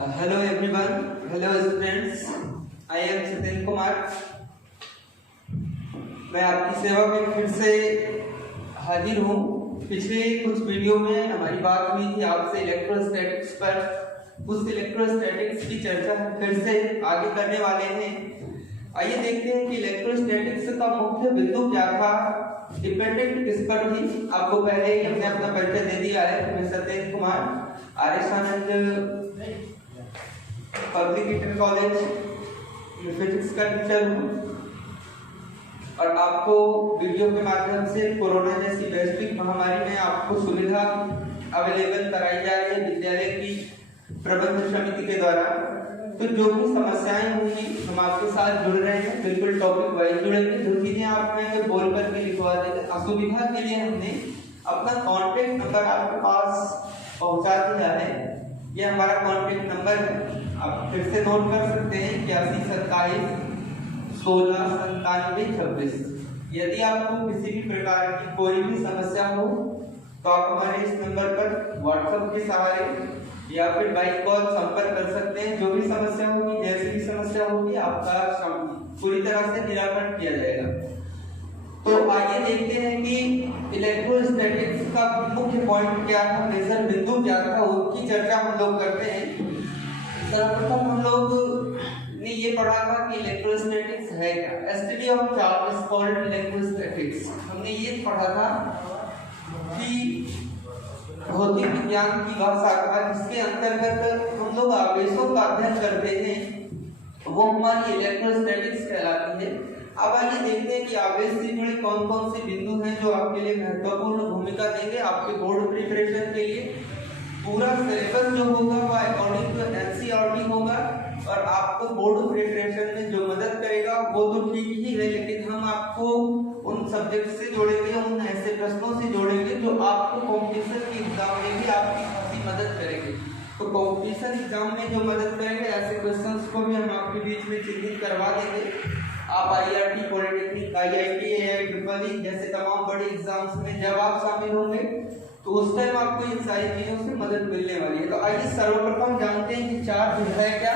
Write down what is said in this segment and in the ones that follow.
Hello everyone, hello students, I am Satyendra Kumar. मैं आपकी सेवा में फिर से हाजिर हूँ। पिछले कुछ वीडियो में हमारी बात हुई थी आपसे इलेक्ट्रोस्टैटिक्स पर। उस इलेक्ट्रोस्टैटिक्स की चर्चा फिर से आगे करने वाले हैं। आइए देखते हैं कि इलेक्ट्रोस्टैटिक्स का मुख्य बिंदु क्या था, डिपेंडेंट किस पर थी। आपको पहले ही हमने अपना परिचय दे दिया है। मैं सत्येंद्र कुमार, आर.एस. आनंद पब्लिक इंटर कॉलेज फिजिक्स का टीचर हूँ और आपको वीडियो के माध्यम से कोरोना जैसी वैश्विक महामारी में आपको सुविधा अवेलेबल कराई जा रही है विद्यालय की प्रबंधन समिति के द्वारा। तो जो भी समस्याएं होंगी हम आपके साथ जुड़ रहे हैं, बिल्कुल टॉपिक वाइज जुड़ेंगे। जो चीजें आपने बोल करके लिखवा देंगे, असुविधा के लिए हमने अपना कॉन्टेक्ट नंबर आपके पास पहुंचा दिया है। ये हमारा कॉन्टेक्ट नंबर है, आप फिर से नोट कर सकते हैं 8127169726। यदि आपको किसी भी प्रकार की कोई भी समस्या हो तो आप हमारे इस नंबर पर व्हाट्सएप के सहारे या फिर बाइक कॉल संपर्क कर सकते हैं। जो भी समस्या होगी, जैसी भी समस्या होगी, आपका पूरी तरह से निराकरण किया जाएगा। तो आइए देखते हैं कि इलेक्ट्रोस्टैटिक्स का मुख्य पॉइंट क्या था, मेजर बिंदु क्या था, उसकी चर्चा हम लोग करते हैं। सर्वप्रथम हम लोग ने ये पढ़ा था कि इलेक्ट्रोस्टैटिक्स है क्या। Study of charge is called electrostatics. हमने ये पढ़ा था कि भौतिक विज्ञान की वह शाखा जिसके अंतर्गत हम लोग आवेशों का अध्ययन करते हैं, वो हमारी इलेक्ट्रोस्टैटिक्स कहलाती है। अब आइए देखते हैं कि आवेश से जुड़े कौन कौन से बिंदु हैं जो आपके लिए महत्वपूर्ण भूमिका देंगे आपके बोर्ड प्रिपरेशन के लिए। पूरा सिलेबस जो होगा वो अकॉर्डिंग टू एनसीईआरटी होगा और आपको बोर्ड प्रिपरेशन में जो मदद करेगा वो तो ठीक ही है, लेकिन हम आपको उन सब्जेक्ट से जोड़ेंगे, उन ऐसे प्रश्नों से जोड़ेंगे जो आपको कॉम्पिटिशन के एग्जाम में भी आपकी खासी मदद करेंगे। तो कॉम्पिटिशन एग्जाम में जो मदद करेंगे ऐसे क्वेश्चंस को भी हम आपके बीच में चिन्हित करवा देंगे। आप आईआईटी, पॉलिटेक्निक, आईआईटी, AIEEE जैसे तमाम बड़े एग्जाम्स में जब आप शामिल होंगे तो उस टाइम आपको इन सारी चीजों से मदद मिलने वाली है। तो आइए सर्वप्रथम जानते हैं कि चार्ज है क्या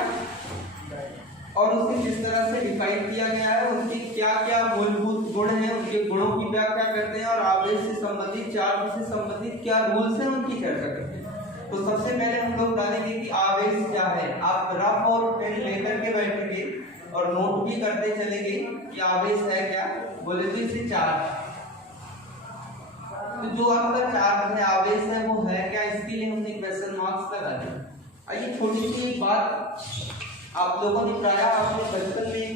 और उसे किस तरह से डिफाइन किया गया है, उनके क्या क्या मूलभूत गुण हैं, उनके गुणों की व्याख्या करते हैं और आवेश से संबंधित, चार्ज से संबंधित क्या रूल्स हैं उनकी चर्चा करते हैं। तो सबसे पहले हम लोग जानेंगे कि आवेश क्या है। आप रफ और पेन लेकर के बैठेंगे और नोट भी करते चलेंगे कि आवेश है क्या। बोले तो इसे चार्ज, तो जो आपका चार्ज है, आवेश है, वो है क्या, इसके लिए हमने क्वेश्चन मार्क्स लगा दिए। आइए छोटी सी बात, आप लोगों ने प्राय अपने बचपन में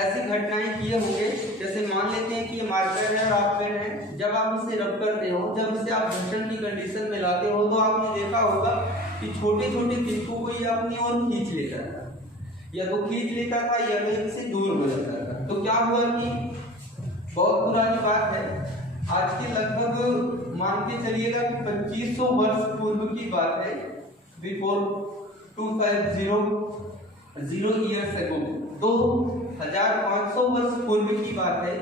ऐसी घटनाएं किए होंगे, जैसे मान लेते हैं कि ये मार्कर है और आप पेन है, जब आप इसे रब करते हो, जब इसे आप घर्षण की कंडीशन में लाते हो तो आपने देखा होगा कि छोटे छोटे तिनकों को ये अपनी ओर खींच लेता था, या तो खींच लेता था या तो इनसे दूर हो जाता था। तो क्या हुआ कि बहुत पुरानी बात है, आज के लगभग मान के चलिएगा कि 2500 वर्ष पूर्व की बात है, बिफोर 250 ईयर्स अगो, 2500 वर्ष पूर्व की बात है।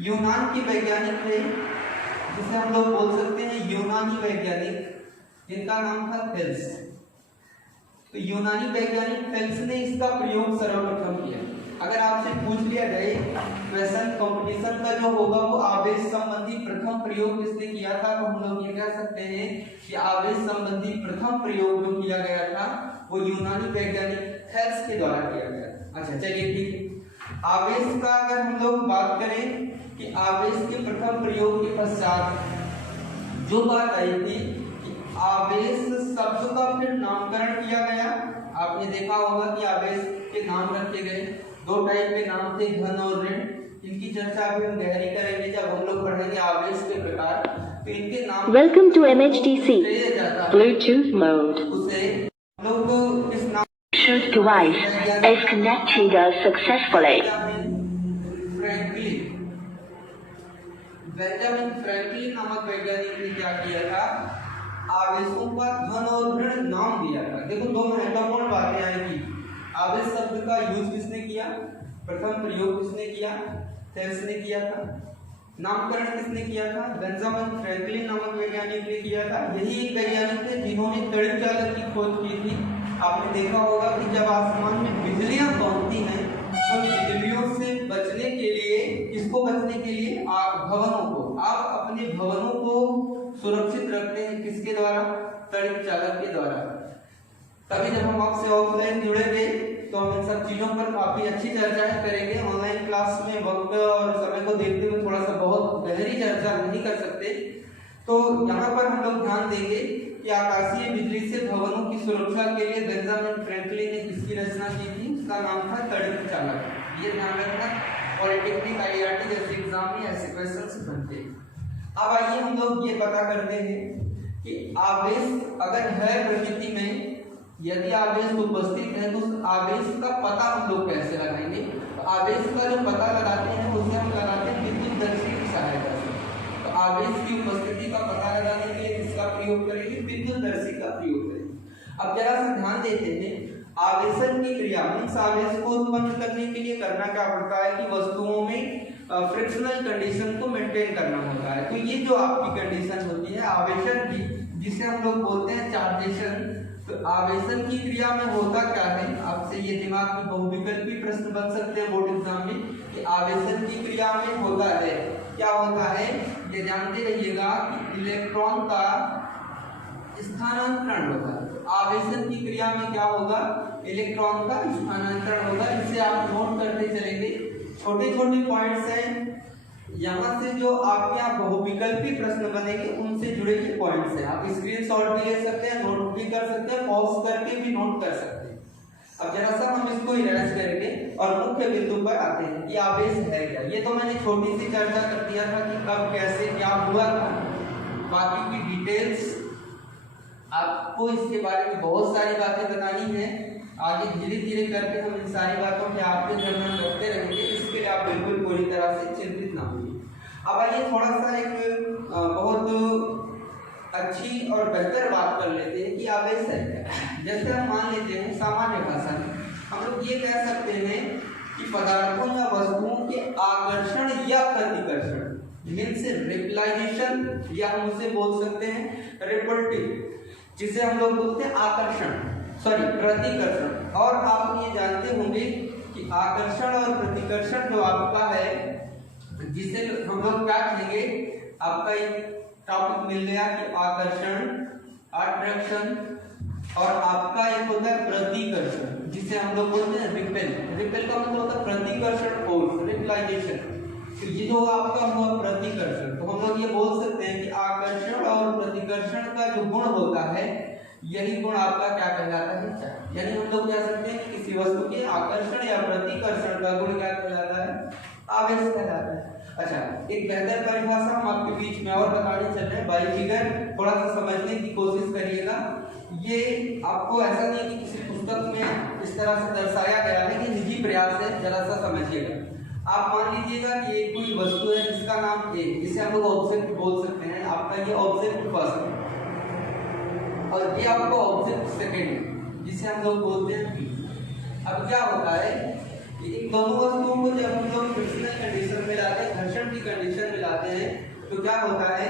यूनान के वैज्ञानिक थे जिसे हम लोग बोल सकते हैं यूनानी वैज्ञानिक, जिनका नाम था थेल्स। तो यूनानी वैज्ञानिक थेल्स ने इसका प्रयोग सर्वप्रथम किया। अगर आपसे पूछ लिया जाए क्वेश्चन कंपटीशन का जो होगा वो आवेश संबंधी प्रथम प्रयोग किसने किया था, तो हम लोग ये कह सकते हैं कि आवेश संबंधी प्रथम प्रयोग जो किया गया था वो यूनानी वैज्ञानिक थेल्स के द्वारा किया गया। अच्छा चलिए ठीक है। आवेश का अगर हम लोग बात करें कि आवेश के प्रथम प्रयोग के पश्चात जो बात आई थी कि आवेश शब्द का फिर नामकरण किया गया। आपने देखा होगा कि आवेश के नाम रखे गए, दो टाइप के नाम थे, घन और ऋण। इनकी चर्चा अभी हम गहरी करेंगे जब हम लोग पढ़ेंगे आवेश के प्रकार। तो इनके नाम welcome to MHTC Bluetooth mode। उसे लोग इस नाम device is connected successfully। Benjamin Franklin नामक वैज्ञानिक ने क्या किया था, आवेशों का घन और ऋण नाम दिया था। देखो दो महत्वपूर्ण बातें आएंगी। आवेश शब्द का यूज किसने किया, प्रथम प्रयोग किसने किया, थेल्स ने किया था। नामकरण किसने किया था, बेंजामिन फ्रैंकलिन नामक वैज्ञानिक ने किया था। यही एक वैज्ञानिक थे जिन्होंने तड़ित चालक की खोज की थी। आपने देखा होगा कि जब आसमान में बिजलियां चमकती हैं तो बिजलियों से बचने के लिए, किसको बचने के लिए? भवनों को। आप अपने भवनों को सुरक्षित रखते हैं किसके द्वारा? तड़ित चालक के द्वारा। तभी जब हम आपसे ऑफलाइन जुड़ेंगे तो हम इन सब चीजों पर काफी अच्छी चर्चाएं करेंगे। ऑनलाइन क्लास में वक्त और समय को देखते हुए थोड़ा सा बहुत गहरी चर्चा नहीं कर सकते, तो यहाँ पर हम लोग ध्यान देंगे कि आकाशीय बिजली से भवनों की सुरक्षा के लिए बेंजामिन फ्रैंकलिन ने किसकी रचना की थी? उसका नाम था तड़ित चालक। ये ध्यान रखना, पॉलिटेक्निक आईआईटी जैसे एग्जाम में ऐसे क्वेश्चंस बनते हैं। अब आइए हम लोग ये पता करते हैं कि आवेश अगर है प्रकृति में, यदि आवेश उपस्थित है तो उस आवेश का पता हम लोग कैसे लगाएंगे? तो आवेश का जो पता लगाते हैं उसे हम लगाते हैं विद्युतदर्शी की सहायता से। तो आवेश की उपस्थिति का पता लगाने के लिए किसका प्रयोग करेंगे? विद्युतदर्शी का प्रयोग करेंगे। अब जरा सा ध्यान देते हैं, आवेशन की क्रिया मीन्स आवेश को उत्पन्न करने के लिए करना क्या पड़ता है कि वस्तुओं में फ्रिक्शनल कंडीशन को मेंटेन करना होता है। तो ये जो आपकी कंडीशन होती है आवेशन की, जिसे हम लोग बोलते हैं चार्जेशन, तो आवेशन की क्रिया में होता क्या है? आपसे ये दिमाग में बहुविकल्पी प्रश्न बन सकते हैं बोर्ड एग्जाम में कि आवेशन की क्रिया में होता है क्या? होता है, ये जानते रहिएगा कि इलेक्ट्रॉन का स्थानांतरण होगा। तो आवेशन की क्रिया में क्या होगा? इलेक्ट्रॉन का स्थानांतरण होगा। इसे आप नोट करते चलेंगे, छोटे छोटे पॉइंट्स हैं, यहाँ से जो आपके यहाँ बहुविकल्पी प्रश्न बनेंगे उनसे जुड़े हुए पॉइंट्स हैं। आप स्क्रीनशॉट भी ले सकते हैं, नोट भी कर सकते हैं, पॉज करके भी नोट कर सकते हैं। अब जरा सा हम इसको इरेज करेंगे और मुख्य बिंदु पर आते हैं कि आवेश है क्या। ये तो मैंने छोटी सी चर्चा कर दिया था कि कब कैसे क्या हुआ था, बाकी की डिटेल्स आपको इसके बारे में बहुत सारी बातें बतानी है। आगे धीरे धीरे करके हम इन सारी बातों के आपके वर्णन करते रहेंगे, इसके लिए आप बिल्कुल पूरी तरह से चिंतित ना होइए। अब आइए थोड़ा सा एक बहुत अच्छी और बेहतर बात कर लेते हैं कि आवेश है क्या। जैसे हम मान लेते हैं सामान्य भाषा में हम लोग ये कह सकते हैं कि पदार्थों या वस्तुओं के आकर्षण या प्रतिकर्षण मीन्स रिपलाइजेशन, या हम उसे बोल सकते हैं रिपल्टिव, जिसे हम लोग बोलते हैं आकर्षण, सॉरी प्रतिकर्षण। और आप ये जानते होंगे कि आकर्षण और प्रतिकर्षण जो आपका है, जिसे हम लोग क्या कहेंगे, आपका एक टॉपिक मिल गया कि आकर्षण, अट्रैक्शन, और आपका एक होता है प्रतिकर्षण, जिसे हम लोग बोलते हैं रिपेल। रिपेल का मतलब होता है प्रतिकर्षण फोर्स, रिपलाइजेशन। तो ये जो आपका हुआ प्रतिकर्षण, तो हम लोग ये बोल सकते हैं कि आकर्षण और प्रतिकर्षण का जो गुण होता है, यही गुण आपका क्या कहलाता है? यानी हम लोग कह सकते हैं कि किसी वस्तु के आकर्षण या प्रतिकर्षण का गुण क्या कहलाता है? आवेश कहलाता है। अच्छा, एक बेहतर परिभाषा हम आपके बीच में और बताने चल रहे हैं, बाई फिगर थोड़ा सा समझने की कोशिश करिएगा। ये आपको ऐसा नहीं कि किसी पुस्तक में इस तरह से दर्शाया गया है, कि निजी प्रयास है, जरा सा समझिएगा। आप मान लीजिएगा कि एक कोई वस्तु है जिसका नाम ए, जिसे हम लोग ऑब्जेक्ट बोल सकते हैं। आपका ये ऑब्जेक्ट फर्स्ट है और ये आपका ऑब्जेक्ट सेकंड है, जिसे हम लोग बोलते हैं बी। अब क्या होता है, इन दोनों वस्तुओं को जब हम लोग फ्रिक्शनल कंडीशन में लाते हैं, घर्षण की कंडीशन में लाते हैं, तो क्या होता है,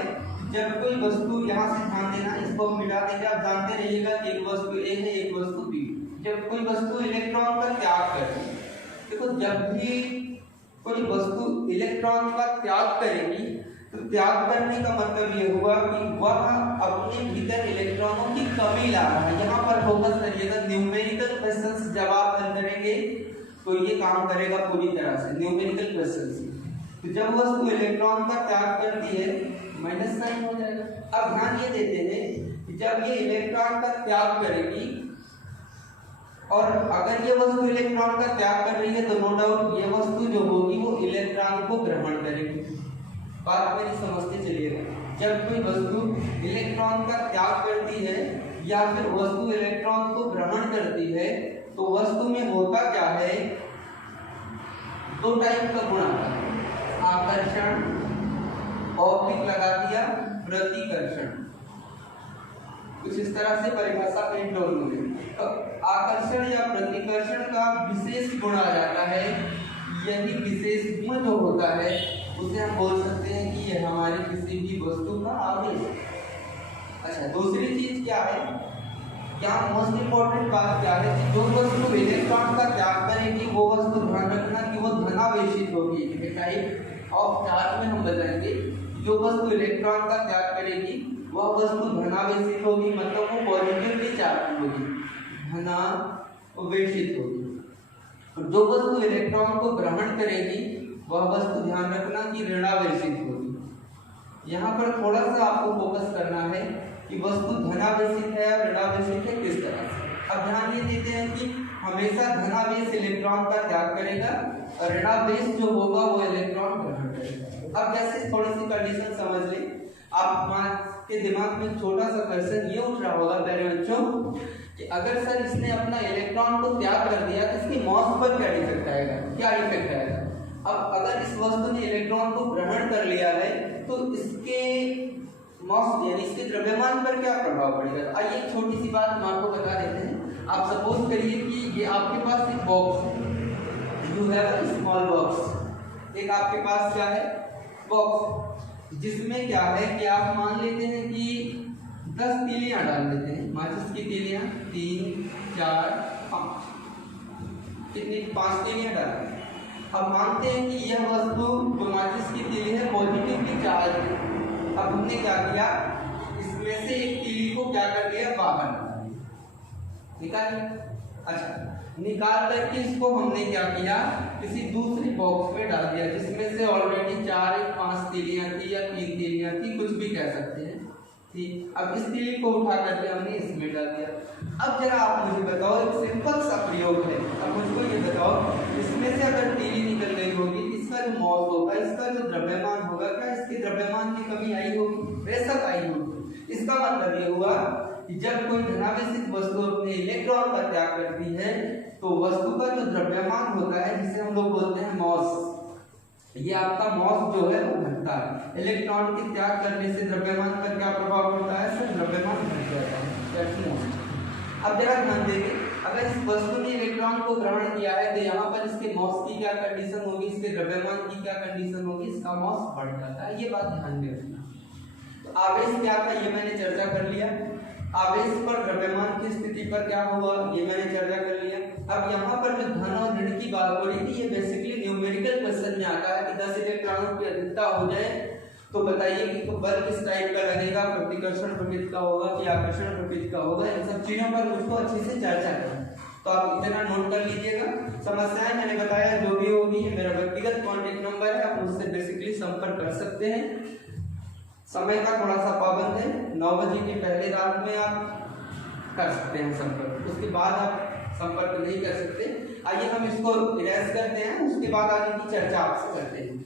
जब कोई वस्तु, यहाँ से ध्यान देना, इसको हम मिटा देंगे। आप जानते रहिएगा कि एक वस्तु ए है, एक वस्तु बी। जब कोई वस्तु इलेक्ट्रॉन का त्याग करती है, देखो जब भी कोई वस्तु इलेक्ट्रॉन का त्याग करेगी, तो त्याग करने का मतलब ये हुआ कि वह अपने भीतर इलेक्ट्रॉनों की कमी ला रहा है। यहाँ पर फोकस करिएगा, न्यूमेरिकल क्वेश्चंस जब आप हल करेंगे तो ये काम करेगा पूरी तरह से, न्यूमेरिकल क्वेश्चंस। तो जब वस्तु इलेक्ट्रॉन का त्याग करती है, माइनस साइन हो जाएगा। अब ध्यान ये देते हैं कि जब ये इलेक्ट्रॉन का त्याग करेगी, और अगर ये वस्तु इलेक्ट्रॉन का त्याग कर रही है, तो नो डाउट ये वस्तु जो होगी वो इलेक्ट्रॉन को ग्रहण करेगी। बात मेरी समझते चलिएगा, जब कोई वस्तु इलेक्ट्रॉन का त्याग करती है या फिर वस्तु इलेक्ट्रॉन को ग्रहण करती है, तो वस्तु में होता क्या है, दो टाइप का गुण आता है, आकर्षण, ऑब्लिक लगा दिया, प्रतिकर्षण। कुछ इस तरह से परिभाषा पेंट होगी। तो आकर्षण या प्रतिकर्षण का विशेष गुण आ जाता है, यही विशेष गुण जो होता है उसे हम बोल सकते हैं कि यह हमारी किसी भी वस्तु का आवेश है। अच्छा, दूसरी चीज क्या है, यहाँ मोस्ट इम्पोर्टेंट बात क्या है कि जो वस्तु इलेक्ट्रॉन का त्याग करेगी वो वस्तु ध्यान रखना कि वो धनावेशित होगी। टाइप ऑफ चार्ज में हम बताएंगे जो वस्तु इलेक्ट्रॉन का त्याग करेगी वह वस्तु धनावेशित होगी, मतलब वो पॉजिटिवली चार्ज होगी, धनावेशित होगी। और जो वस्तु इलेक्ट्रॉन को ग्रहण करेगी वह वस्तु ध्यान रखना कि ऋणावेशित होगी। यहाँ पर थोड़ा सा आपको फोकस करना है कि वस्तु धनावेशित है और ऋणावेशित है किस तरह से। अब ध्यान ये देते हैं कि हमेशा धनावेश इलेक्ट्रॉन का त्याग करेगा और ऋणावेश जो होगा वो इलेक्ट्रॉन ग्रहण करेगा। अब जैसे थोड़ी सी कंडीशन समझ लें, आपके दिमाग में छोटा सा क्वेश्चन ये उठ रहा होगा प्यारे बच्चों कि अगर सर इसने अपना इलेक्ट्रॉन को त्याग कर दिया तो इसकी मॉस पर क्या इफेक्ट आएगा, क्या इफेक्ट आएगा। अब अगर इस वस्तु ने इलेक्ट्रॉन को ग्रहण कर लिया है तो इसके मॉस यानी इसके द्रव्यमान पर क्या प्रभाव पड़ेगा। आइए एक छोटी सी बात हम आपको बता देते हैं। आप सपोज करिए कि ये आपके पास एक बॉक्स है, you have a small box. एक आपके पास क्या है, बॉक्स, जिसमें क्या है कि आप मान लेते हैं कि 10 तीलियां डाल देते हैं, माचिस की तीलियां 3 4 5, कितनी 5 तीलियां डाल। अब मानते हैं कि यह वस्तु जो माचिस की तीली है पॉजिटिवली चार्ज है। अब हमने क्या किया, इसमें से एक तीली को क्या कर लिया, बाहर निकाल लिया। अच्छा, निकाल करके इसको हमने क्या किया, किसी दूसरी बॉक्स में डाल दिया जिसमें से ऑलरेडी 4 या 5 तीलियां थी या 3 तीलियां थी, कुछ भी कह सकते हैं। ठीक, अब इस तीली को उठा करके हमने इसमें डाल दिया। अब जरा आप मुझे बताओ, एक सिंपल सा प्रयोग है। अब मुझको ये बताओ, इसमें से अगर तीली निकल गई होगी, इसका जो मॉस होगा, इसका जो द्रव्यमान होगा, क्या इसके द्रव्यमान की कमी आई होगी, बेशक आई होगी। इसका मतलब ये हुआ कि जब कोई धनावेशित वस्तु अपने इलेक्ट्रॉन का त्याग करती है तो वस्तु का जो द्रव्यमान होता है जिसे हम लोग बोलते हैं मॉस, ये आपका मॉस जो है वो घटता है। इलेक्ट्रॉन के त्याग करने से द्रव्यमान पर क्या प्रभाव पड़ता है, सिर्फ द्रव्यमान घट जाता है। अब जरा ध्यान देंगे, अगर इस वस्तु ने इलेक्ट्रॉन को ग्रहण किया है तो यहाँ पर इसके मॉस की क्या कंडीशन होगी, इसके द्रव्यमान की क्या कंडीशन होगी, इसका मॉस बढ़ जाता है। ये बात ध्यान में रखना। तो आवेश क्या था ये मैंने चर्चा कर लिया, आवेश पर द्रव्यमान की स्थिति पर क्या हुआ ये मैंने चर्चा कर लिया। अब यहाँ पर जो धन और ऋण की बात हो रही थी, ये बेसिकली न्यूमेरिकल क्वेश्चन में आता है कि 10 इलेक्ट्रॉनों की अधिकता हो जाए तो बताइए कि तो बल किस टाइप का लगेगा, प्रतिकर्षण प्रवृत्ति का होगा कि आकर्षण प्रवृत्ति का होगा। इन सब चीजों पर मुझको अच्छे से चर्चा करें, तो आप इतना नोट कर लीजिएगा। समस्याएं मैंने बताया जो भी होगी, ये मेरा व्यक्तिगत कॉन्टेक्ट नंबर है, आप मुझसे बेसिकली संपर्क कर सकते हैं। समय का थोड़ा सा पाबंद है, 9 बजे के पहले रात में आप कर सकते हैं संपर्क, उसके बाद आप संपर्क नहीं कर सकते। आइए हम इसको इरेज करते हैं, उसके बाद आगे की चर्चा आपसे करते हैं।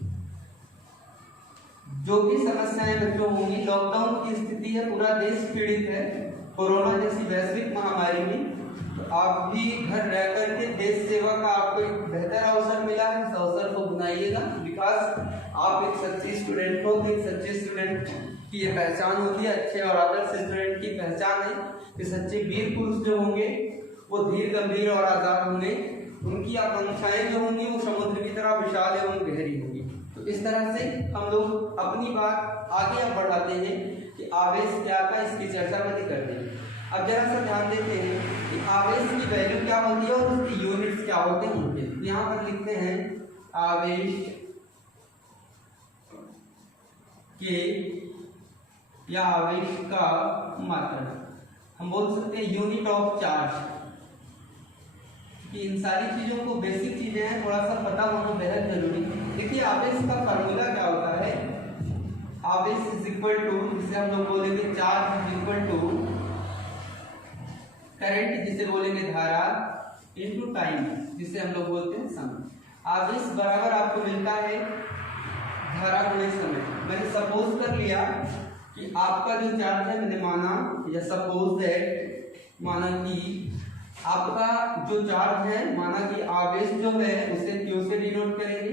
जो भी समस्याएं बच्चों होंगी, लॉकडाउन की स्थिति है, पूरा देश पीड़ित है कोरोना जैसी वैश्विक महामारी में, तो आप भी घर रह करके देश सेवा का आपको एक बेहतर अवसर मिला है, इस अवसर को बनाइएगा। बिकॉज आप एक सच्ची स्टूडेंट हो, एक सच्चे स्टूडेंट की ये पहचान होती है, अच्छे और आदर्श स्टूडेंट की पहचान है कि सच्चे वीर पुरुष जो होंगे वो धीर गंभीर और आजाद होंगे, उनकी आकांक्षाएं जो होंगी वो समुद्र की तरह विशाल एवं गहरी होगी। तो इस तरह से हम लोग अपनी बात आगे अब बढ़ाते हैं कि आवेश क्या था, इसकी चर्चा बनी करते हैं। अब जरा सा ध्यान देते हैं कि आवेश की वैल्यू क्या होती है और उसकी यूनिट्स क्या होते हैं उनके। यहाँ पर लिखते हैं आवेश के या आवेश का मात्रा, हम बोल सकते हैं यूनिट ऑफ चार्ज। कि इन सारी चीजों को बेसिक चीजें हैं, थोड़ा सा पता होना बेहद जरूरी है। देखिए आवेश का फार्मूला क्या होता है, आवेश इज इक्वल टू, जिसे हम लोग बोलेंगे charge is equal to current, जिसे बोलेंगे धारा, इनटू टाइम, जिसे हम लोग बोलते हैं समय। आवेश बराबर आपको मिलता है धारा गुणे समय। मैंने सपोज कर लिया कि आपका जो चार्ज है, मैंने माना या सपोज दैट, माना कि आपका जो चार्ज है, माना कि आवेश जो है उसे Q से डिनोट करेंगे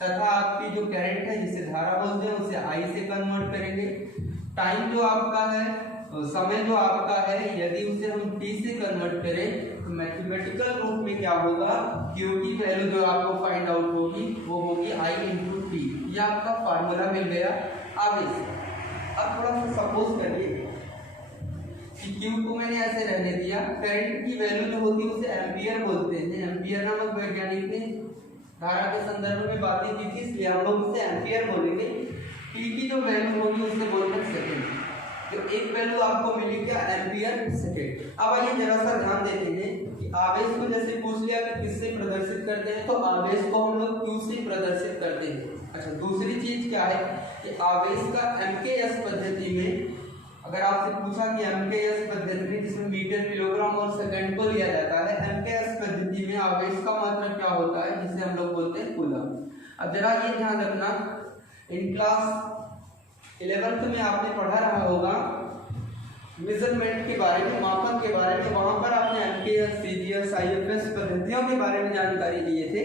तथा आपकी जो करंट है जिसे धारा बोलते हैं उसे I से कन्वर्ट करेंगे। टाइम जो आपका है, समय जो आपका है, यदि उसे हम T से कन्वर्ट करें तो मैथमेटिकल रूप में क्या होगा, Q की वैल्यू जो आपको फाइंड आउट होगी वो होगी I इंटू T। ये आपका फार्मूला मिल गया आवेश। अब थोड़ा सा सपोज करिए कि Q को मैंने ऐसे रहने दिया। करंट की वैल्यू जो होती है उसे एम्पियर बोलते हैं। एम्पियर नामक वैज्ञानिक ने धारा के संदर्भ में बातें की थी, इसलिए हम लोग उसे एम्पियर बोलेंगे। T की जो वैल्यू होगी उसे बोलते हैं सेकंड। तो एक वैल्यू आपको मिली क्या, एम्पियर सेकंड। अब आइए जरा सा ध्यान देते हैं कि आवेश को जैसे पूछ लिया कि किससे प्रदर्शित करते हैं, तो आवेश को हम लोग Q से प्रदर्शित करते हैं। अच्छा, दूसरी चीज क्या है कि आवेश का MKS पद्धति में, अगर आपसे पूछा कि MKS पद्धति में जिसमें मीटर, किलोग्राम और सेकंड को लिया जाता है, MKS पद्धति में आवेश का मात्रक क्या होता है, जिसे हम लोग बोलते हैं कूलम। अब जरा ये ध्यान रखना, इन क्लास 11th में आपने पढ़ा रहा होगा मेजरमेंट के बारे में, मापन के बारे में। वहां पर आपने MKS, CGS, IFS पद्धतियों के बारे में जानकारी दिए थे।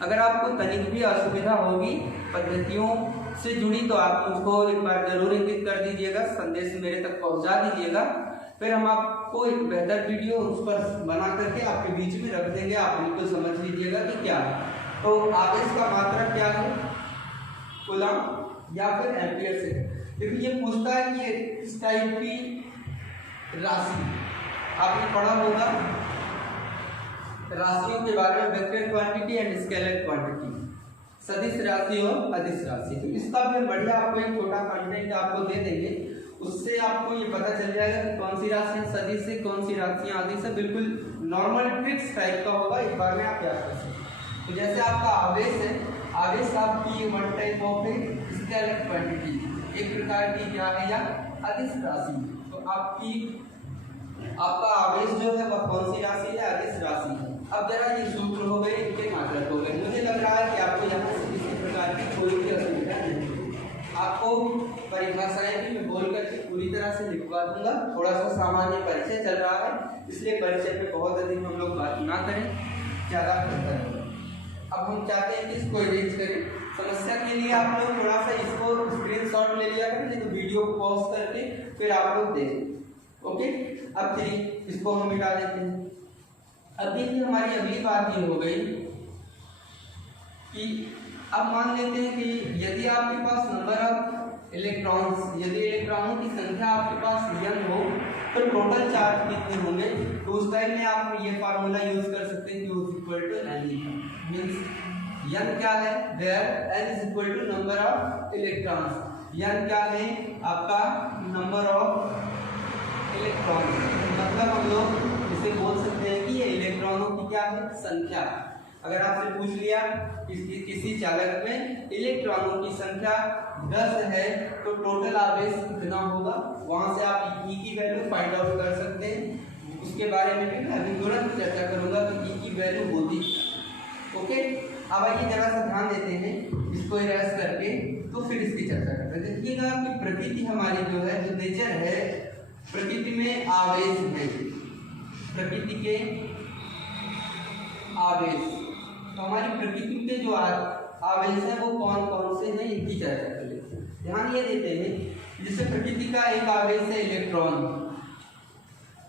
अगर आपको तनिक भी असुविधा होगी पद्धतियों से जुड़ी तो आप उसको एक बार जरूर इंगित कर दीजिएगा, संदेश मेरे तक पहुंचा दीजिएगा। फिर हम आपको एक बेहतर वीडियो उस पर बना करके आपके बीच में रख देंगे, आप बिल्कुल समझ लीजिएगा कि क्या है। तो आवेश का मात्रक क्या है, कूलम या फिर एम्पियर से। देखिए ये पूछता है कि इस टाइप की राशि आपने पढ़ा होगा राशियों के बारे में, vector quantity and scalar quantity, सदिश राशि और अदिश राशि। तो इसका भी बढ़िया आपको एक छोटा कंटेंट आपको दे देंगे, उससे आपको ये पता चल जाएगा कि कौन सी राशियां सदिश है, कौन सी राशियां अदिश है। बिल्कुल नॉर्मल ट्रिक्स टाइप का होगा, एक बार में आप याद कर सकते। तो जैसे आपका आवेश है, आवेश आपकी वन टाइप ऑफ है स्केलर क्वांटिटी, एक प्रकार की क्या है या अदिश राशि। तो आपका आवेश जो है वह कौन सी राशि है, अदिश राशि है। अब जरा ये सूत्र हो गए, इनके मात्रक हो गए। मुझे लग रहा है कि आपको यहाँ से किसी प्रकार की कोई भी असुविधा नहीं, आपको परिभाषाएं भी मैं बोल करके पूरी तरह से लिखवा दूंगा। थोड़ा सा सामान्य परिचय चल रहा है, इसलिए परिचय पे बहुत अधिक हम लोग बात ना करें, ज्यादा बेहतर है। अब हम चाहते हैं कि इसको अरेंज करें। समस्या के लिए आप लोग थोड़ा सा इसको स्क्रीनशॉट ले लिया करें, नहीं तो वीडियो को पॉज करके फिर आप लोग देखें। ओके, अब चलिए इसको हम मिटा देते हैं। अब देखिए हमारी अगली बात ये हो गई कि अब मान लेते हैं कि यदि आपके पास नंबर ऑफ इलेक्ट्रॉन्स, यदि इलेक्ट्रॉनों की संख्या आपके पास n हो तो टोटल चार्ज कितने होंगे। तो उस टाइम में आप ये फार्मूला यूज कर सकते हैं, Q = n मींस n क्या है, where n = number of electrons. n क्या है आपका नंबर ऑफ इलेक्ट्रॉन, मतलब हम लोग इसे बोल सकते हैं कि ये इलेक्ट्रॉनों की क्या है, संख्या। अगर आपसे पूछ लिया किसी चालक में इलेक्ट्रॉनों की संख्या 10 है तो टोटल आवेश कितना होगा, वहां से आप E की वैल्यू फाइंड आउट कर सकते हैं। उसके बारे में भी मैं अभी तुरंत चर्चा करूंगा कि E की वैल्यू होती है। ओके, अब आइए जरा सा ध्यान देते हैं इसको इरेज करके, तो फिर इसकी चर्चा करते हैं। देखिएगा कि प्रकृति हमारी जो है, जो नेचर है, प्रकृति में आवेश है, प्रकृति के आवेश। तो हमारी प्रकृति के जो आवेश है वो कौन कौन से हैं, इनकी चर्चा कर लेते हैं। ध्यान ये देते हैं जैसे प्रकृति का एक आवेश है इलेक्ट्रॉन,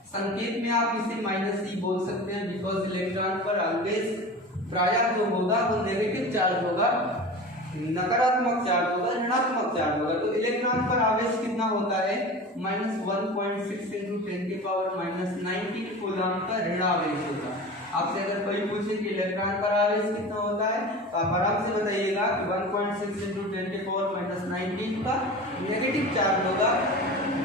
संकेत में आप इसे -e बोल सकते हैं, बिकॉज इलेक्ट्रॉन पर ऑलवेज प्रायः जो होगा वो नेगेटिव चार्ज होगा, नकारात्मक चार्ज होगा, ऋणात्मक चार्ज होगा। तो इलेक्ट्रॉन पर आवेश कितना होता है, -1.6 × 10⁻⁹ कूलम का ऋण आवेश होता है। आपसे अगर कोई पूछे कि इलेक्ट्रॉन पर आवेश कितना होता है तो आप आराम से बताइएगा कि 1.6 × 10⁻⁹ का नेगेटिव चार्ज होगा,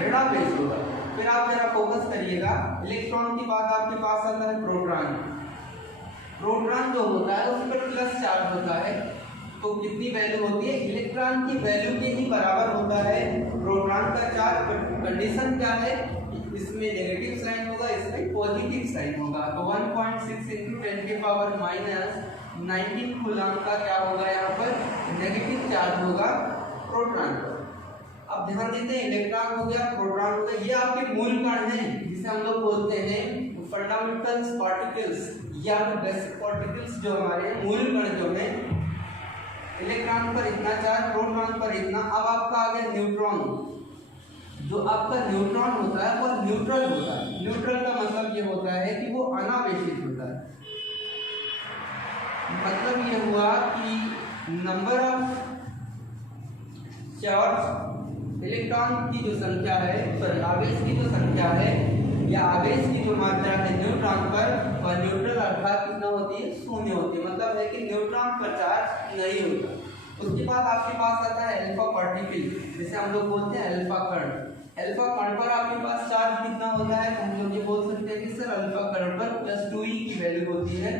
ऋण आवेश होगा। फिर आप जरा फोकस करिएगा, इलेक्ट्रॉन की बात आपके पास आता है प्रोटॉन। प्रोटॉन जो होता है उस पर प्लस चार्ज होता है, तो कितनी वैल्यू होती है, इलेक्ट्रॉन की वैल्यू के ही बराबर होता है प्रोटॉन का चार्ज। कंडीशन क्या है, इसमें नेगेटिव साइन होगा, इसमें पॉजिटिव साइन होगा। तो 1.6 × 10⁻⁹ कूलम का क्या होगा, यहाँ पर नेगेटिव चार्ज होगा प्रोटॉन पर। अब ध्यान देते हैं, इलेक्ट्रॉन हो गया, प्रोटॉन हो गया, ये आपके मूल कण हैं, जिसे हम लोग बोलते हैं फंडामेंटल पार्टिकल्स या बेसिक पार्टिकल्स। जो हमारे मूल कण जो है, इलेक्ट्रॉन पर इतना चार्ज, प्रोटॉन पर इतना। अब आपका आ गया न्यूट्रॉन। जो आपका न्यूट्रॉन होता है वो न्यूट्रल होता है। न्यूट्रल का मतलब ये होता है कि वो अनावेशित होता है। मतलब ये हुआ कि नंबर ऑफ चार्ज, इलेक्ट्रॉन की जो संख्या है, सॉरी आवेश की जो संख्या है या आवेश की जो मात्रा है न्यूट्रॉन पर वह न्यूट्रल अर्थात कितना होती है, शून्य होती है। मतलब है कि न्यूट्रॉन पर चार्ज नहीं होता। उसके बाद आपके पास आता है अल्फा पार्टिकल, जिसे हम लोग बोलते हैं अल्फा कण। अल्फा कण पर आपके पास चार्ज कितना होता है, तो हम लोग ये बोल सकते हैं कि सर अल्फा कण पर +2e की वैल्यू होती है।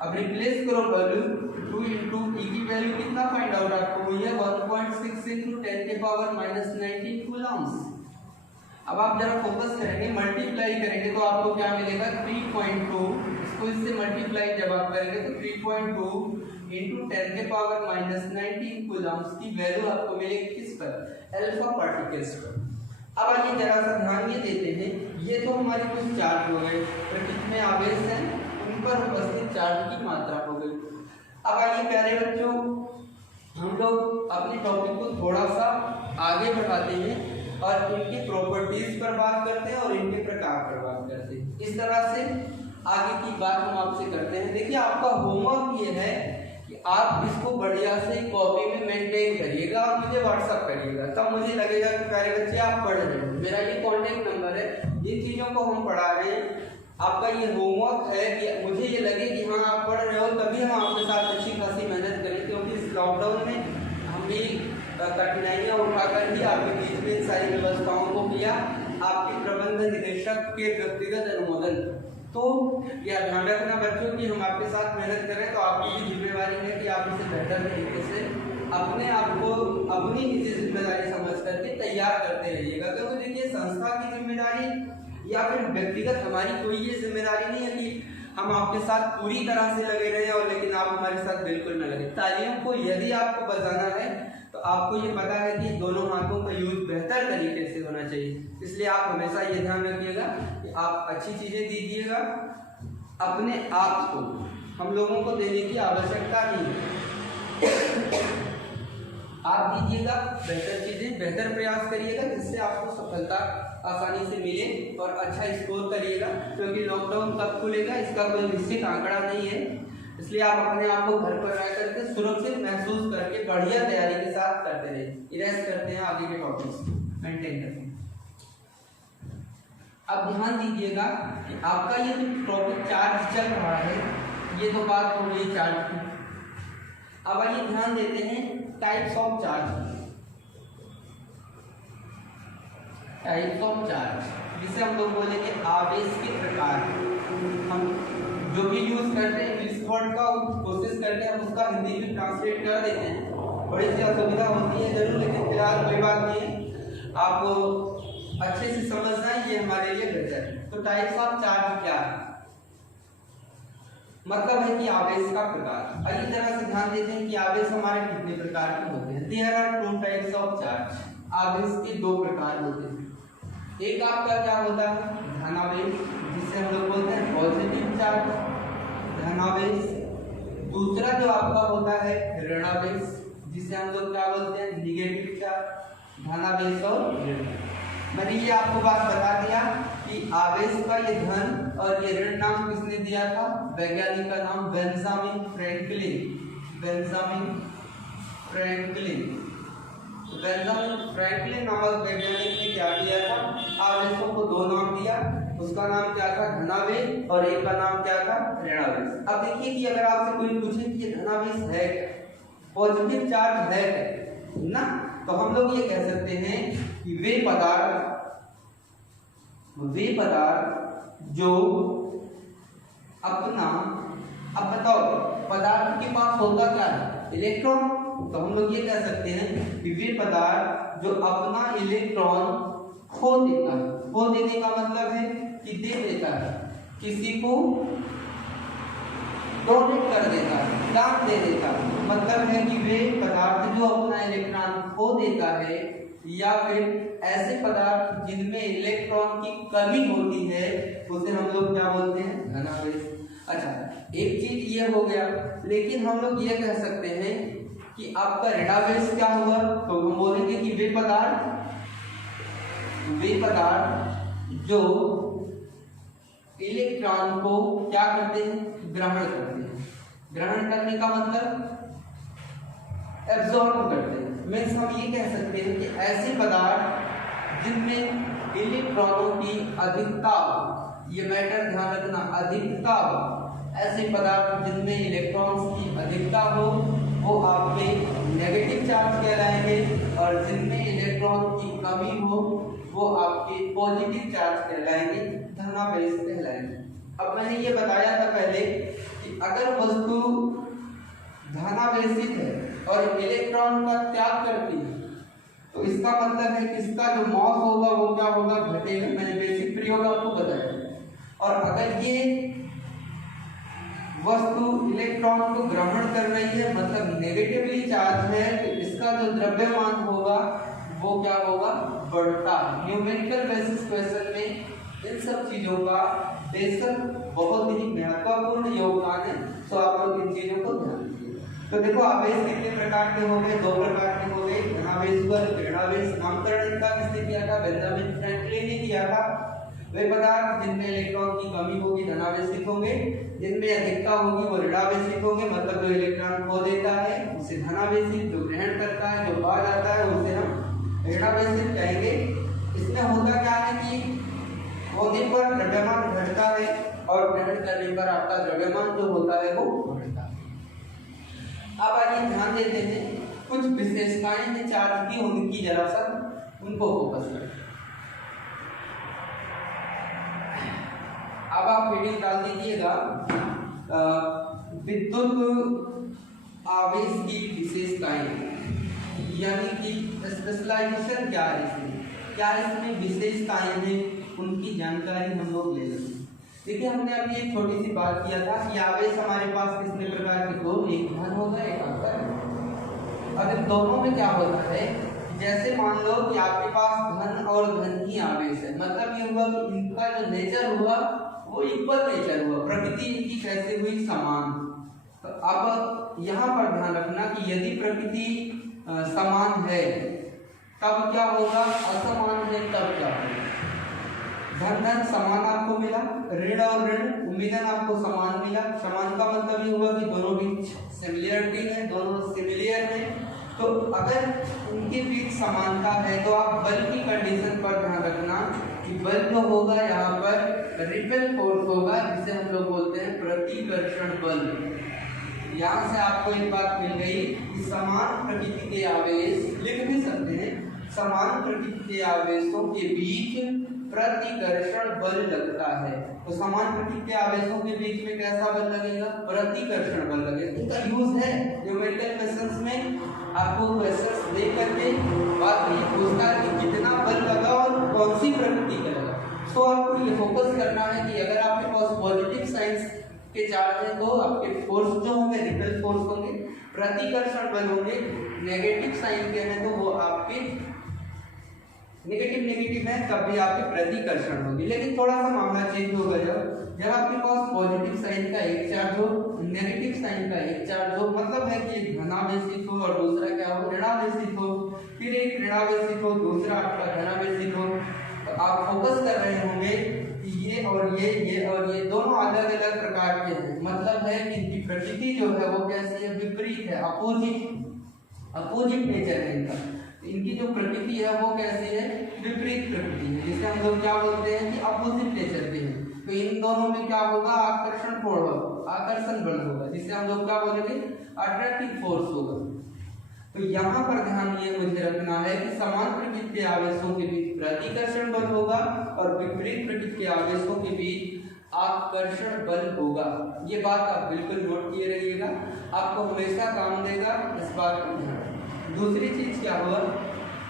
अब रिप्लेस करो वैल्यू 2 * e की वैल्यू कितना फाइंड आउट आपको हुई है 1.6 × 10⁻⁻19 कूलम्स। अब आप जरा फोकस करेंगे, मल्टीप्लाई करेंगे तो आपको क्या मिलेगा 3.2। इसको इससे मल्टीप्लाई जब आप करेंगे तो 3.2 × 10⁻⁻19 कूलम्स की वैल्यू आपको मिलेगी किस पर, अल्फा पार्टिकल्स पर। अब आइए जरा सा ध्यान ये देते हैं, ये तो हमारे कुछ चार्ज हो गए, प्रकृति में आवेश हैं उन पर उपस्थित चार्ज की मात्रा हो गई। अब आइए प्यारे बच्चों, हम लोग अपने टॉपिक को थोड़ा सा आगे बढ़ाते हैं और इनकी प्रॉपर्टीज पर बात करते हैं और इनके प्रकार पर बात करते हैं। इस तरह से आगे की बात हम आपसे करते हैं। देखिए आपका होमवर्क ये है कि आप इसको बढ़िया से कॉपी में मेंटेन करिएगा और मुझे व्हाट्सअप करिएगा, तब मुझे लगेगा कि प्यारे बच्चे आप पढ़ रहे हैं। मेरा ये कॉन्टेक्ट नंबर है, इन चीज़ों को हम पढ़ा रहे हैं। आपका ये होमवर्क है कि मुझे ये लगे कि हाँ आप पढ़ रहे हो, तभी हम आपके साथ अच्छी खासी मेहनत करें, क्योंकि इस लॉकडाउन में हम भी कठिनाइयाँ उठाकर ही आपके बीच में सारी व्यवस्थाओं को किया, आपके प्रबंध निदेशक के व्यक्तिगत अनुमोदन। तो यह ध्यान रखना बच्चों कि हम आपके साथ मेहनत करें, तो आपकी भी जिम्मेवारी है कि आप इसे बेहतर तरीके से अपने आप को अपनी निजी जिम्मेदारी समझ करके तैयार करते रहिएगा। क्योंकि देखिए संस्था की जिम्मेदारी या फिर व्यक्तिगत हमारी कोई ये जिम्मेदारी नहीं है कि हम आपके साथ पूरी तरह से लगे रहे और लेकिन आप हमारे साथ बिल्कुल न लगे। तालियों को यदि आपको बजाना है तो आपको ये पता है कि दोनों हाथों का यूज बेहतर तरीके से होना चाहिए। इसलिए आप हमेशा ये ध्यान रखिएगा कि आप अच्छी चीजें दीजिएगा, अपने आप को हम लोगों को देने की आवश्यकता नहीं है। आप दीजिएगा बेहतर चीजें, बेहतर प्रयास करिएगा जिससे आपको सफलता आसानी से मिले और अच्छा स्कोर करिएगा। क्योंकि लॉकडाउन कब खुलेगा इसका कोई निश्चित आंकड़ा नहीं है, इसलिए आप अपने आप को घर पर रह करके सुरक्षित महसूस करके बढ़िया तैयारी के साथ करते रहिए। इरेज करते हैं आगे के टॉपिक्स मेंटेन करते हैं। अब ध्यान दीजिएगा कि आपका ये जो टॉपिक चार्ज चल रहा है, ये तो बात हो गई चार्ज की। अब आइए ध्यान देते हैं types of charge, types of charge जिसे हम लोग बोलेंगे आवेश के प्रकार। हम जो भी यूज करते हैं इंग्लिश वर्ड का कोशिश करते हैं हम उसका हिंदी में ट्रांसलेट कर देते हैं, बड़ी सी असुविधा होती है जरूर, लेकिन फिलहाल कोई बात नहीं है, आपको अच्छे से समझना है, ये हमारे लिए बेहतर है। तो टाइप्स ऑफ चार्ज क्या है, मतलब है कि आवेश का प्रकार। अगली तरह से ध्यान देते हैं कि आवेश हमारे कितने प्रकार के होते हैं। There are 2 types of charge, आवेश के 2 प्रकार होते हैं। एक आपका क्या होता है धनावेश, जिसे हम लोग बोलते हैं पॉजिटिव चार्ज धनावेश। दूसरा जो आपका होता है ऋणावेश, जिसे हम लोग क्या बोलते हैं निगेटिव चार्ज धनावेश और ऋण। मैंने ये आपको बात बता दिया कि आवेश का ये धन और ये ऋण नाम किसने दिया था, वैज्ञानिक का नाम बेंजामिन फ्रैंकलिन। बेंजामिन फ्रैंकलिन नामक वैज्ञानिक ने क्या किया था, आवेशों को 2 नाम दिया, उसका नाम क्या था धनावेश और एक का नाम क्या था ऋणावेश। अब देखिए कि अगर आपसे कोई पूछे कि ये धनावेश है पॉजिटिव चार्ज है ना, तो हम लोग ये कह सकते हैं कि वे पदार्थ जो अपना, अब बताओ पदार्थ के पास होता क्या है इलेक्ट्रॉन, तो हम लोग ये कह सकते हैं कि वे पदार्थ जो अपना इलेक्ट्रॉन खो देता है। खो देने का मतलब है कि दे देता है, किसी को डोनेट कर देता है, दान दे देता है। मतलब है कि वे पदार्थ जो अपना इलेक्ट्रॉन खो देता है या फिर ऐसे पदार्थ जिनमें इलेक्ट्रॉन की कमी होती है उसे हम लोग क्या बोलते हैं धनावेश। अच्छा एक चीज ये हो गया, लेकिन हम लोग ये कह सकते हैं कि आपका ऋणावेश क्या हुआ, तो हम बोलेंगे कि वे पदार्थ जो इलेक्ट्रॉन को क्या करते हैं ग्रहण करते हैं। ग्रहण करने का मतलब एब्जॉर्ब करते हैं। मीन्स हम ये कह सकते हैं कि ऐसे पदार्थ जिनमें इलेक्ट्रॉनों की अधिकता, ये मैटर ध्यान रखना, अधिकता, ऐसे पदार्थ जिनमें इलेक्ट्रॉन्स की अधिकता हो वो आपके नेगेटिव चार्ज कहलाएंगे, और जिनमें इलेक्ट्रॉन की कमी हो वो आपके पॉजिटिव चार्ज कहलाएंगे, धनावेश कहलाएंगे। अब मैंने ये बताया था पहले कि अगर वस्तु धनावेशित है और इलेक्ट्रॉन का त्याग करती है तो इसका मतलब है कि इसका जो मॉस होगा वो क्या होगा, घटेगा। मैंने बेसिक प्रयोग आपको बताया। और अगर ये वस्तु इलेक्ट्रॉन को ग्रहण कर रही है मतलब नेगेटिवली चार्ज है, तो इसका जो द्रव्यमान होगा वो क्या होगा, बढ़ता है। न्यूमेरिकल बेसिस क्वेश्चन में इन सब चीजों का बेशक बहुत ही महत्वपूर्ण योगदान है, तो आप लोग इन चीजों को ध्यान दीजिए। तो देखो आवेश कितने प्रकार के हो गए, 2 प्रकार के हो गए, धनावेश व ऋणावेश। नामकरण इनका किसने किया था, बेंजामिन फ्रैंकलिन ने किया था। वे पदार्थ जिनमें इलेक्ट्रॉन की कमी होगी धनावेशित होंगे, जिनमें अधिकता होगी वो ऋणावेशित होंगे, मतलब जो इलेक्ट्रॉन खो देता है उसे धनावेशित, जो ग्रहण करता है जो बाहर आता है उसे हम ऋणावेशित कहेंगे। इसमें होता क्या है कि होने पर द्रव्यमान घटता है और ग्रहण करने पर आपका द्रव्यमान जो होता है वो बढ़ता है। अब आइए ध्यान देते हैं कुछ विशेषताएं हैं चार्ज की, उनकी जरा सा उनको फोकस करें। अब आप वीडियो डाल दीजिएगा विद्युत आवेश की विशेषताएं, यानी कि स्पेशलाइजेशन क्या है इसमें, क्या इसमें विशेषताएं हैं, उनकी जानकारी हम लोग ले लेंगे। देखिए हमने अभी एक छोटी सी बात किया था कि आवेश हमारे पास कितने प्रकार के, दो, एक धन होगा एक अवतरण। अब इन दोनों में क्या होता है, जैसे मान लो कि आपके पास धन और धन की आवेश है, मतलब ये हुआ कि इनका जो नेचर हुआ वो इक्वल नेचर हुआ, प्रकृति इनकी कैसे हुई, समान। तो अब यहाँ पर ध्यान रखना कि यदि प्रकृति समान है तब क्या होगा, असमान है तब क्या होगा। धन धन समान आपको मिला, ऋण और ऋण उम्मीदन आपको समान मिला। समान का मतलब ये हुआ कि दोनों बीच सिमिलरिटी है, दोनों सिमिलियर है। तो अगर उनके बीच समानता है तो आप बल की कंडीशन पर ध्यान रखना कि बल जो होगा यहाँ पर रिपेल फोर्स होगा, जिसे हम लोग बोलते हैं प्रतिकर्षण बल। यहाँ से आपको एक बात मिल गई कि समान प्रकृति के आवेश, लिख भी सकते हैं, समान प्रकृति के आवेशों के बीच प्रतिकर्षण बल लगता है। तो समान प्रकृति के आवेशों के बीच में कैसा बल लगेगा, प्रतिकर्षण बल लगेगा। इसका यूज है न्यूमेरिकल क्वेश्चंस में, आपको क्वेश्चंस दे करके बात नहीं पूछता कि कितना बल लगा और कौन सी प्रकृति का लगा। तो आपको ये फोकस करना है कि अगर आपके पास पॉजिटिव साइंस के चार्ज है तो आपके फोर्स जो होंगे रिपेल फोर्स होंगे, प्रतिकर्षण बल होंगे। नेगेटिव साइन के हैं तो वो आपके नेगेटिव है तब भी आपके प्रतिकर्षण होगी। लेकिन थोड़ा सा मामला चेंज होगा जब आपके पास पॉजिटिव साइन का एक चार्ज हो, नेगेटिव साइन का एक चार्ज हो, मतलब है कि एक धनावेशित हो और दूसरा क्या हो, ऋणावेशित हो, फिर एक ऋणावेशित हो दूसरा आपका धनावेशित हो। तो आप फोकस कर रहे होंगे कि ये और ये दोनों अलग अलग प्रकार के हैं, मतलब है कि इनकी प्रकृति जो है वो कैसी है, विपरीत है, अपोजिट नेचर है इनका। इनकी जो प्रकृति है वो कैसी है, विपरीत प्रकृति है, जिसे हम लोग क्या बोलते हैं कि अपोजिट नेचर के हैं। तो इन दोनों में क्या होगा, आकर्षण बल होगा, जिसे हम लोग क्या बोलेंगे, अट्रैक्टिव फोर्स होगा। तो यहाँ पर ध्यान ये मुझे रखना है कि समान प्रकृति के आवेशों के बीच प्रतिकर्षण बल होगा और विपरीत प्रकृति के आवेशों के बीच आकर्षण बल होगा। ये बात आप बिल्कुल नोट किए रहिएगा, आपको हमेशा काम देगा इस बात को ध्यान। दूसरी चीज क्या हुआ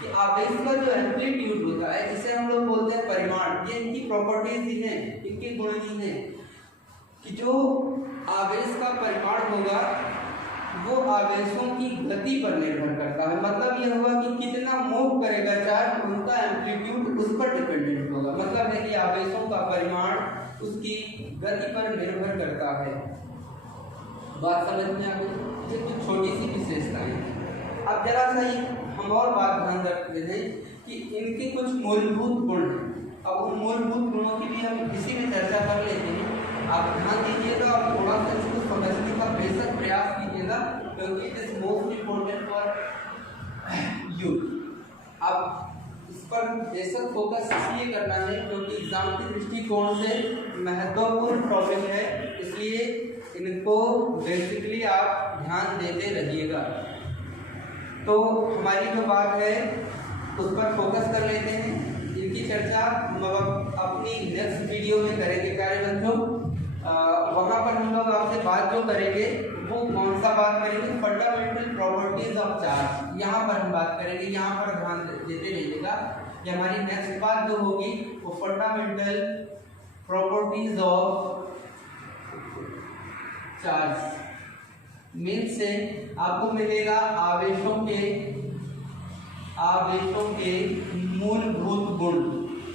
कि आवेश का जो एम्पलीट्यूड होता है, जिसे हम लोग बोलते हैं परिमाण, ये इनकी प्रॉपर्टीज ही हैं, इनके गुण ही हैं कि जो आवेश का परिमाण होगा वो आवेशों की गति पर निर्भर करता है। मतलब यह हुआ कि कितना मूव करेगा चार्ज, उनका एम्पलीट्यूड उस पर डिपेंडेंट होगा। मतलब है कि आवेशों का परिमाण उसकी गति पर निर्भर करता है। बात समझ में आ गई? ये कुछ छोटी सी विशेषताएं। अब जरा सा हम और बात ध्यान रखते हैं कि इनके कुछ मूलभूत गुण हैं। अब उन मूलभूत गुणों की भी हम इसी में चर्चा कर लेते हैं। आप ध्यान दीजिएगा और थोड़ा सा इसको समझने का बेशक प्रयास कीजिएगा, क्योंकि it is most important for you. अब पर बेशक फोकस इसलिए करना है क्योंकि एग्जाम के दृष्टिकोण से महत्वपूर्ण टॉपिक है, इसलिए इनको बेसिकली आप ध्यान देते रहिएगा। तो हमारी जो बात है उस पर फोकस कर लेते हैं। इनकी चर्चा हम लोग अपनी नेक्स्ट वीडियो में करेंगे प्यारे बच्चों। वहाँ पर हम लोग आपसे बात जो करेंगे वो कौन सा बात करेंगे, फंडामेंटल प्रॉपर्टीज ऑफ चार्ज, यहाँ पर हम बात करेंगे। यहाँ पर ध्यान देते रहिएगा कि हमारी नेक्स्ट बात जो होगी वो fundamental properties of charge mean से आपको मिलेगा आवेशों के मूलभूत गुण।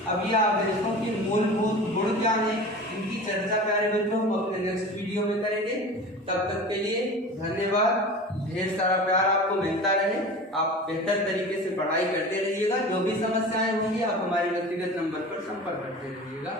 अब ये आवेशों के मूलभूत गुण क्या है, इनकी चर्चा प्यारे बच्चों हम अपने नेक्स्ट वीडियो में करेंगे। तब तक के लिए धन्यवाद। ढेर सारा प्यार आपको मिलता रहे, आप बेहतर तरीके से पढ़ाई करते रहिएगा। जो भी समस्याएं होंगी आप हमारे व्यक्तिगत नंबर पर संपर्क करते रहिएगा।